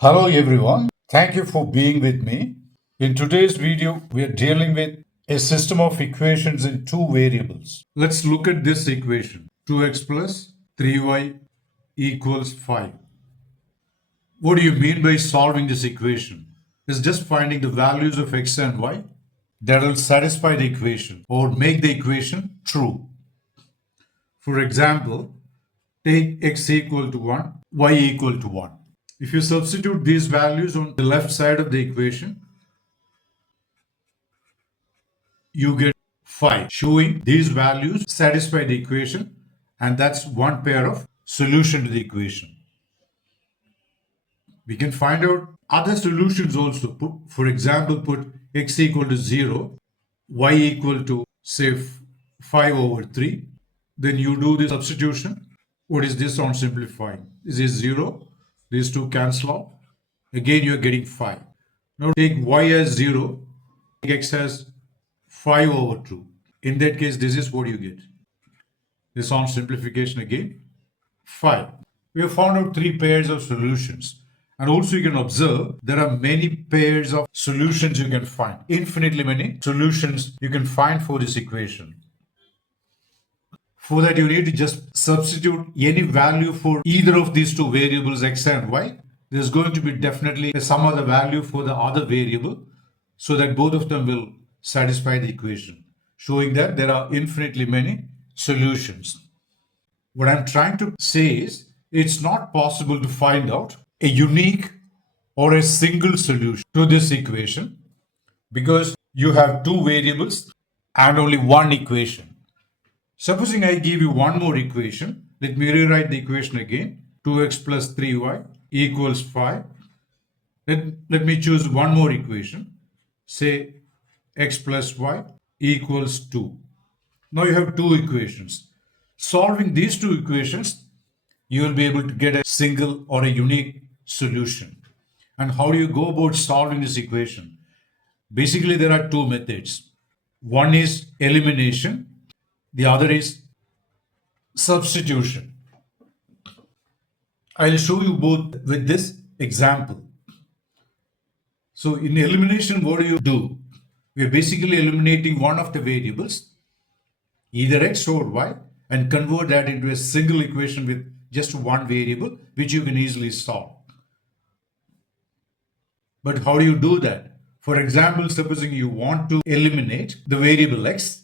Hello everyone, thank you for being with me. In today's video, we are dealing with a system of equations in two variables. Let's look at this equation. 2x plus 3y equals 5. What do you mean by solving this equation? It's just finding the values of x and y that will satisfy the equation or make the equation true. For example, take x equal to 1, y equal to 1. If you substitute these values on the left side of the equation, you get 5, showing these values satisfy the equation, and that's one pair of solution to the equation. We can find out other solutions also. For example, put x equal to 0, y equal to say 5 over 3. Then you do the substitution. What is this on simplifying? This is 0. These two cancel out. Again, you are getting 5. Now take y as 0, take x as 5 over 2. In that case, this is what you get. This on simplification again, 5. We have found out 3 pairs of solutions. And also you can observe there are many pairs of solutions you can find. Infinitely many solutions you can find for this equation. For that, you need to just substitute any value for either of these two variables x and y. There's going to be definitely some other value for the other variable so that both of them will satisfy the equation, showing that there are infinitely many solutions. What I'm trying to say is it's not possible to find out a unique or a single solution to this equation because you have two variables and only one equation. Supposing I give you one more equation, let me rewrite the equation again. 2x plus 3y equals 5. Let me choose one more equation. Say x plus y equals 2. Now you have two equations. Solving these two equations, you will be able to get a single or a unique solution. And how do you go about solving this equation? Basically, there are two methods. One is elimination, the other is substitution. I'll show you both with this example. So in elimination, what do? We're basically eliminating one of the variables, either x or y, and convert that into a single equation with just one variable, which you can easily solve. But how do you do that? For example, supposing you want to eliminate the variable x,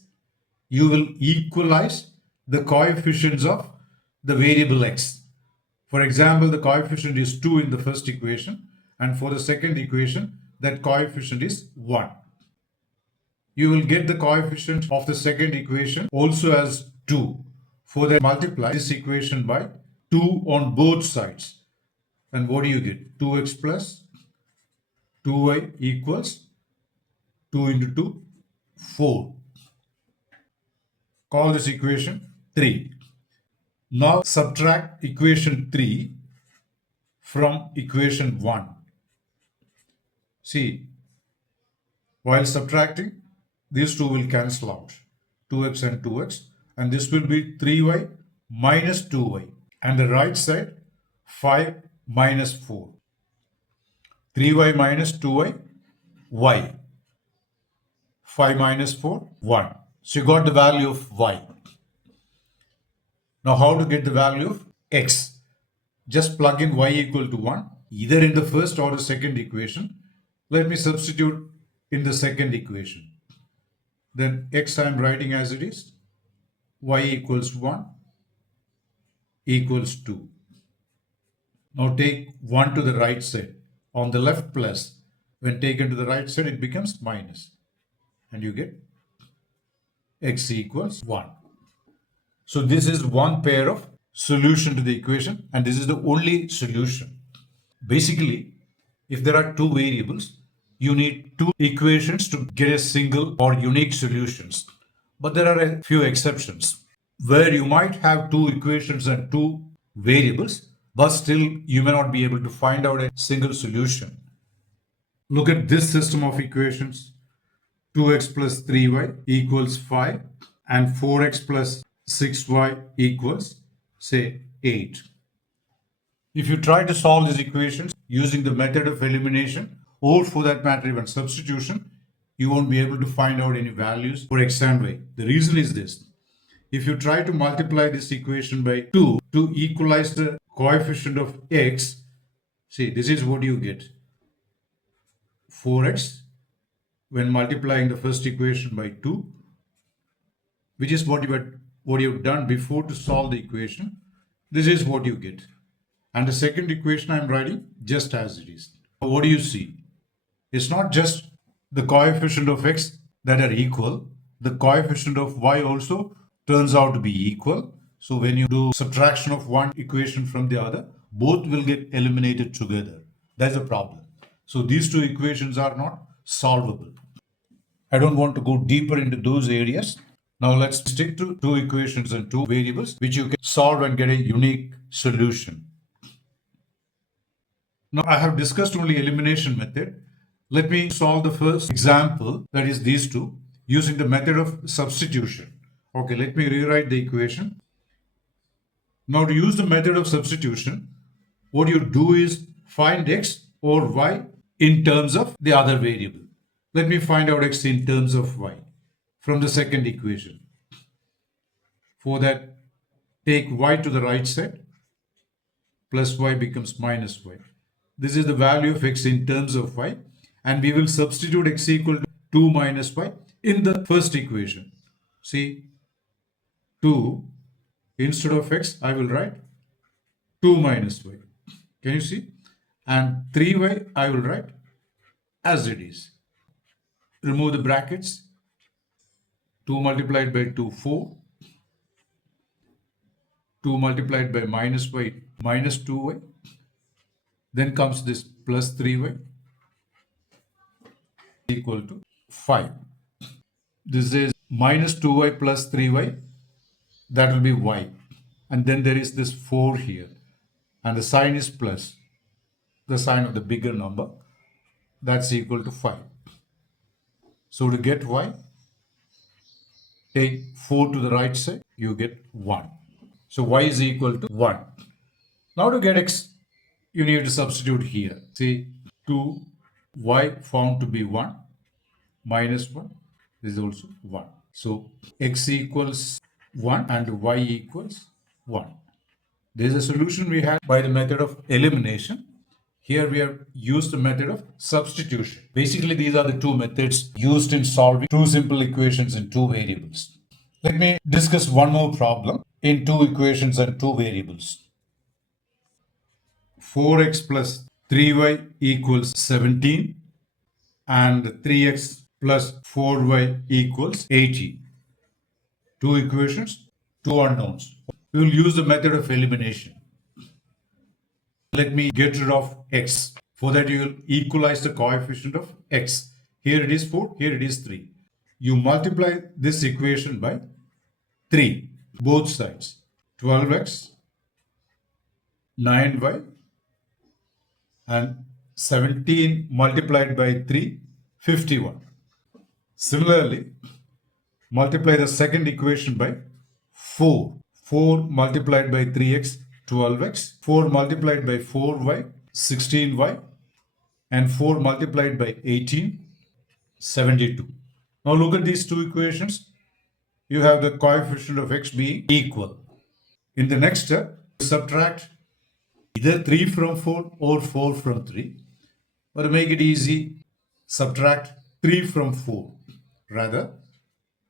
you will equalize the coefficients of the variable x. For example, the coefficient is 2 in the first equation, and for the second equation, that coefficient is 1. You will get the coefficient of the second equation also as 2. For that, multiply this equation by 2 on both sides. And what do you get? 2x plus 2y equals 2 into 2, 4. Call this equation 3. Now subtract equation 3 from equation 1. See, while subtracting, these two will cancel out, 2x and 2x, and this will be 3y minus 2y, and the right side 5 minus 4. 3y minus 2y, y. 5 minus 4, 1. So you got the value of y. Now how to get the value of x? Just plug in y equal to 1, either in the first or the second equation. Let me substitute in the second equation. Then x I am writing as it is, y equals 1 equals 2. Now take 1 to the right side. On the left plus, when taken to the right side, it becomes minus. And you get x equals 1. So this is one pair of solution to the equation, and this is the only solution. Basically, if there are two variables, you need two equations to get a single or unique solutions. But there are a few exceptions where you might have two equations and two variables, but still you may not be able to find out a single solution. Look at this system of equations. 2x plus 3y equals 5 and 4x plus 6y equals, say, 8. If you try to solve these equations using the method of elimination or for that matter even substitution, you won't be able to find out any values for x and y. The reason is this. If you try to multiply this equation by 2 to equalize the coefficient of x, see, this is what you get. 4x when multiplying the first equation by 2, which is what you've done before to solve the equation. This is what you get. And the second equation I'm writing just as it is. What do you see? It's not just the coefficient of x that are equal. The coefficient of y also turns out to be equal. So when you do subtraction of one equation from the other, both will get eliminated together. That's a problem. So these two equations are not solvable. I don't want to go deeper into those areas. Now let's stick to two equations and two variables which you can solve and get a unique solution. Now I have discussed only elimination method. Let me solve the first example, that is these two, using the method of substitution. Okay, let me rewrite the equation. Now to use the method of substitution, what you do is find x or y in terms of the other variable. Let me find out x in terms of y from the second equation. For that, take y to the right side, plus y becomes minus y. This is the value of x in terms of y, and we will substitute x equal to 2 minus y in the first equation. See, 2, instead of x, I will write 2 minus y. Can you see? And 3y, I will write as it is. Remove the brackets. 2 multiplied by 2, 4. 2 multiplied by minus y, minus 2y. Then comes this plus 3y equal to 5. This is minus 2y plus 3y. That will be y. And then there is this 4 here. And the sign is plus. The sign of the bigger number. That's equal to 5. So to get y, take 4 to the right side, you get 1. So y is equal to 1. Now to get x, you need to substitute here. See, 2y found to be 1 minus 1 is also 1. So x equals 1 and y equals 1. There is a solution we had by the method of elimination. Here we have used the method of substitution. Basically, these are the two methods used in solving two simple equations in two variables. Let me discuss one more problem in two equations and two variables. 4x plus 3y equals 17 and 3x plus 4y equals 18. Two equations, two unknowns. We will use the method of elimination. Let me get rid of x. For that you will equalize the coefficient of x. Here it is 4, here it is 3. You multiply this equation by 3, both sides. 12x, 9y, and 17 multiplied by 3, 51. Similarly, multiply the second equation by 4. 4 multiplied by 3x, 12x. 4 multiplied by 4y, 16y. And 4 multiplied by 18, 72. Now look at these two equations. You have the coefficient of x being equal. In the next step, subtract either 3 from 4 or 4 from 3. Or to make it easy, subtract 3 from 4. Rather,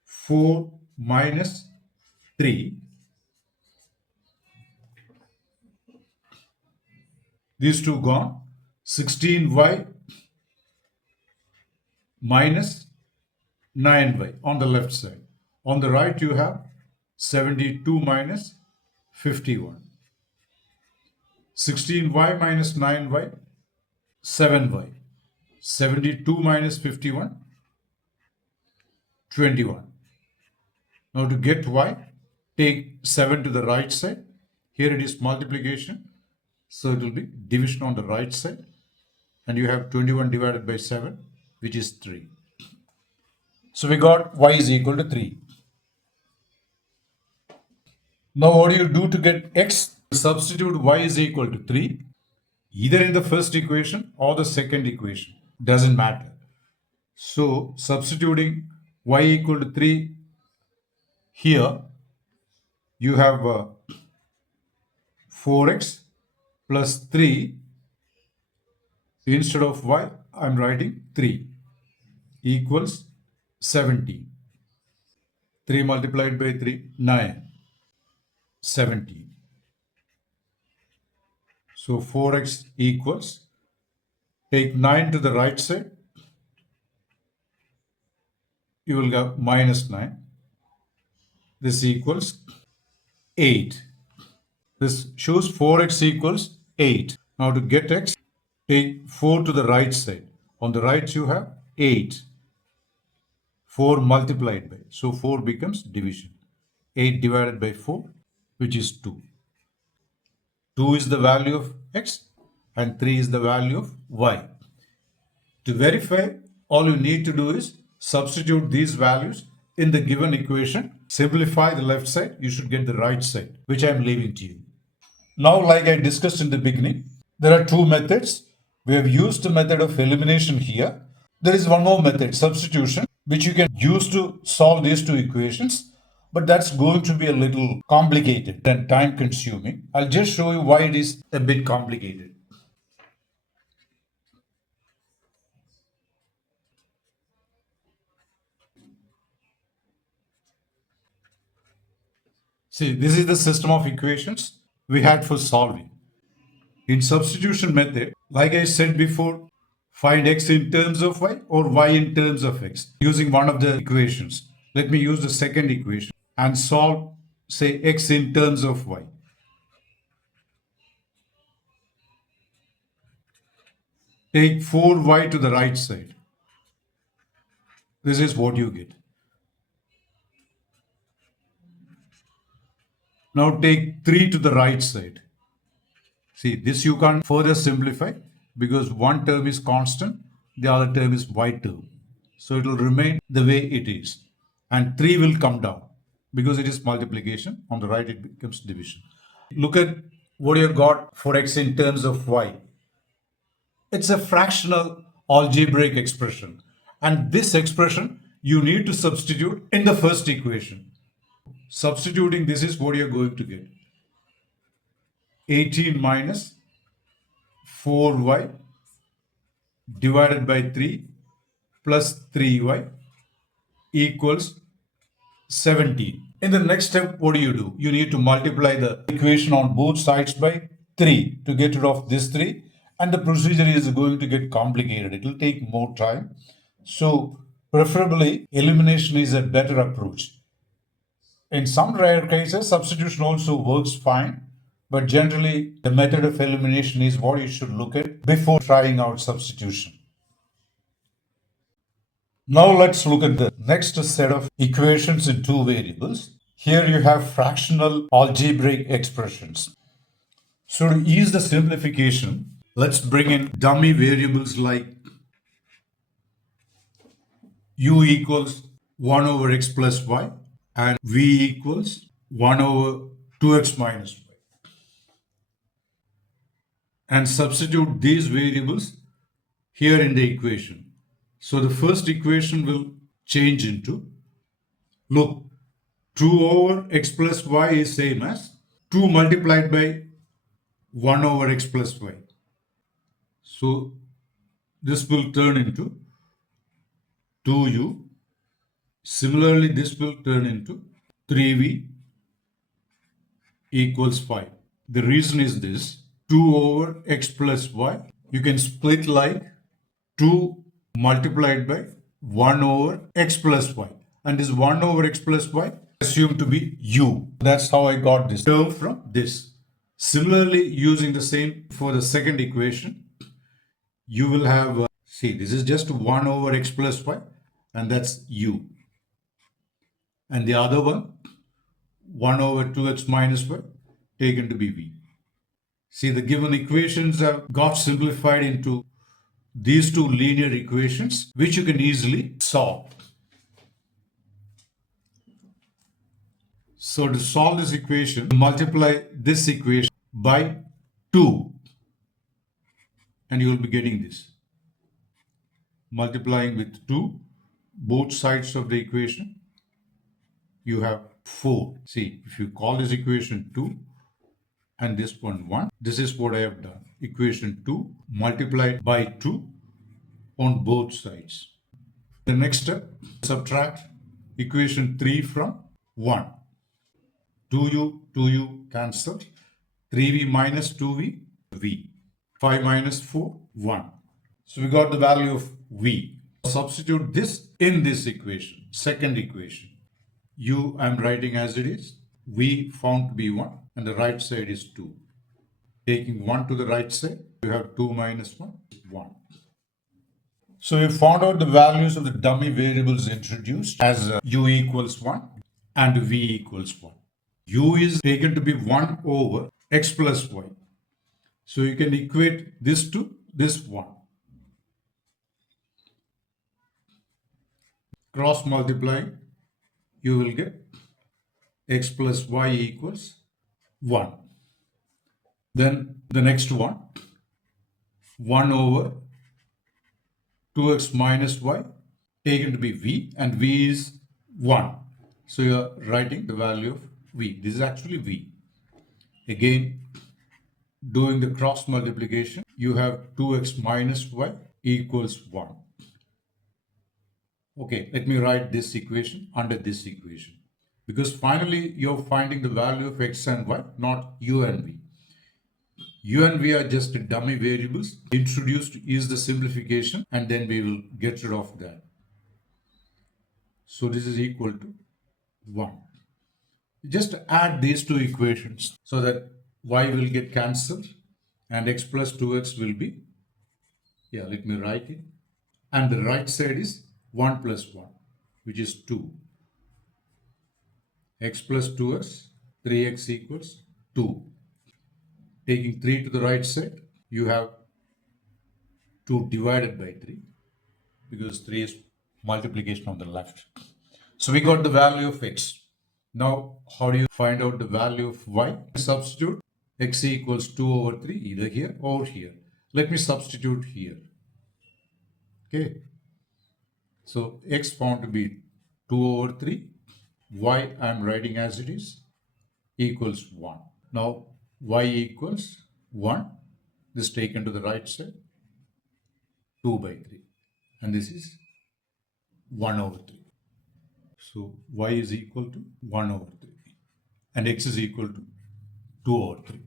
4 minus 3. These two gone. 16y minus 9y on the left side. On the right you have 72 minus 51. 16y minus 9y, 7y. 72 minus 51, 21. Now to get y, take 7 to the right side. Here it is multiplication. So it will be division on the right side. And you have 21 divided by 7, which is 3. So we got y is equal to 3. Now what do you do to get x? Substitute y is equal to 3 either in the first equation or the second equation. Doesn't matter. So substituting y equal to 3 here, you have 4x plus 3. Instead of y, I'm writing 3 equals 17. 3 multiplied by 3, 9. 17. So 4x equals, take 9 to the right side, you will get minus 9. This equals 8. This shows 4x equals 8. Now to get x, take 4 to the right side. On the right you have 8. 4 multiplied by. So 4 becomes division. 8 divided by 4, which is 2. 2 is the value of x and 3 is the value of y. To verify, all you need to do is substitute these values in the given equation. Simplify the left side, you should get the right side, which I am leaving to you. Now, like I discussed in the beginning, there are two methods. We have used the method of elimination here. There is one more method, substitution, which you can use to solve these two equations. But that's going to be a little complicated and time consuming. I'll just show you why it is a bit complicated. See, this is the system of equations we had for solving. In substitution method, like I said before, find x in terms of y or y in terms of x using one of the equations. Let me use the second equation and solve, say, x in terms of y. Take 4y to the right side. This is what you get. Now take 3 to the right side. See, this you can further simplify because one term is constant, the other term is y term. So it will remain the way it is. And 3 will come down because it is multiplication. On the right, it becomes division. Look at what you got for x in terms of y. It's a fractional algebraic expression. And this expression, you need to substitute in the first equation. Substituting this is what you're going to get. 18 minus 4y divided by 3 plus 3y equals 17. In the next step, what do? You need to multiply the equation on both sides by 3 to get rid of this 3. And the procedure is going to get complicated. It will take more time. So preferably, elimination is a better approach. In some rare cases, substitution also works fine. But generally, the method of elimination is what you should look at before trying out substitution. Now let's look at the next set of equations in two variables. Here you have fractional algebraic expressions. So to ease the simplification, let's bring in dummy variables like u equals 1 over x plus y and v equals 1 over 2x minus y. And substitute these variables here in the equation. So the first equation will change into, look, 2 over x plus y is same as 2 multiplied by 1 over x plus y. So this will turn into 2u. Similarly, this will turn into 3v equals 5. The reason is this. 2 over x plus y, you can split like 2 multiplied by 1 over x plus y. And this 1 over x plus y assumed to be u. That's how I got this term from this. Similarly, using the same for the second equation, you will have, see, this is just 1 over x plus y, and that's u. And the other one, 1 over 2x minus y, taken to be v. See, the given equations have got simplified into these two linear equations, which you can easily solve. So to solve this equation, multiply this equation by 2. And you will be getting this. Multiplying with 2, both sides of the equation, you have 4. See, if you call this equation 2 and this one 1, this is what I have done. Equation 2 multiplied by 2 on both sides. The next step, subtract equation 3 from 1. 2u cancel. 3v minus 2v, v. 5 minus 4, 1. So we got the value of v. Substitute this in this equation, second equation. U I am writing as it is. V found to be 1 and the right side is 2. Taking 1 to the right side, you have 2 minus 1, 1. So we found out the values of the dummy variables introduced as u equals 1 and v equals 1. U is taken to be 1 over x plus y. So you can equate this to this 1. Cross multiplying, you will get x plus y equals 1. Then the next one, 1 over 2x minus y, taken to be v, and v is 1. So you are writing the value of v. This is actually v. Again, doing the cross multiplication, you have 2x minus y equals 1. Okay, let me write this equation under this equation. Because finally, you're finding the value of x and y, not u and v. U and v are just dummy variables. Introduced is the simplification, and then we will get rid of that. So this is equal to 1. Just add these two equations so that y will get cancelled and x plus 2x will be, let me write it. And the right side is 1 plus 1, which is 2. X plus 2x, 3x equals 2. Taking 3 to the right side, you have 2 divided by 3 because 3 is multiplication on the left. So we got the value of x. Now, how do you find out the value of y? Substitute x equals 2 over 3 either here or here. Let me substitute here. Okay. So x found to be 2 over 3. Y I am writing as it is equals 1. Now y equals 1. This taken to the right side. 2 by 3. And this is 1 over 3. So y is equal to 1 over 3. And x is equal to 2 over 3.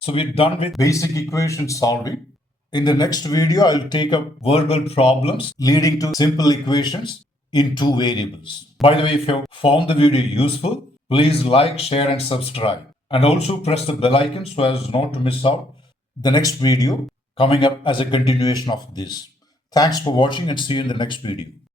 So we're done with basic equation solving. In the next video, I'll take up verbal problems leading to simple equations in 2 variables. By the way, if you found the video useful, please like, share and subscribe. And also press the bell icon so as not to miss out the next video coming up as a continuation of this. Thanks for watching and see you in the next video.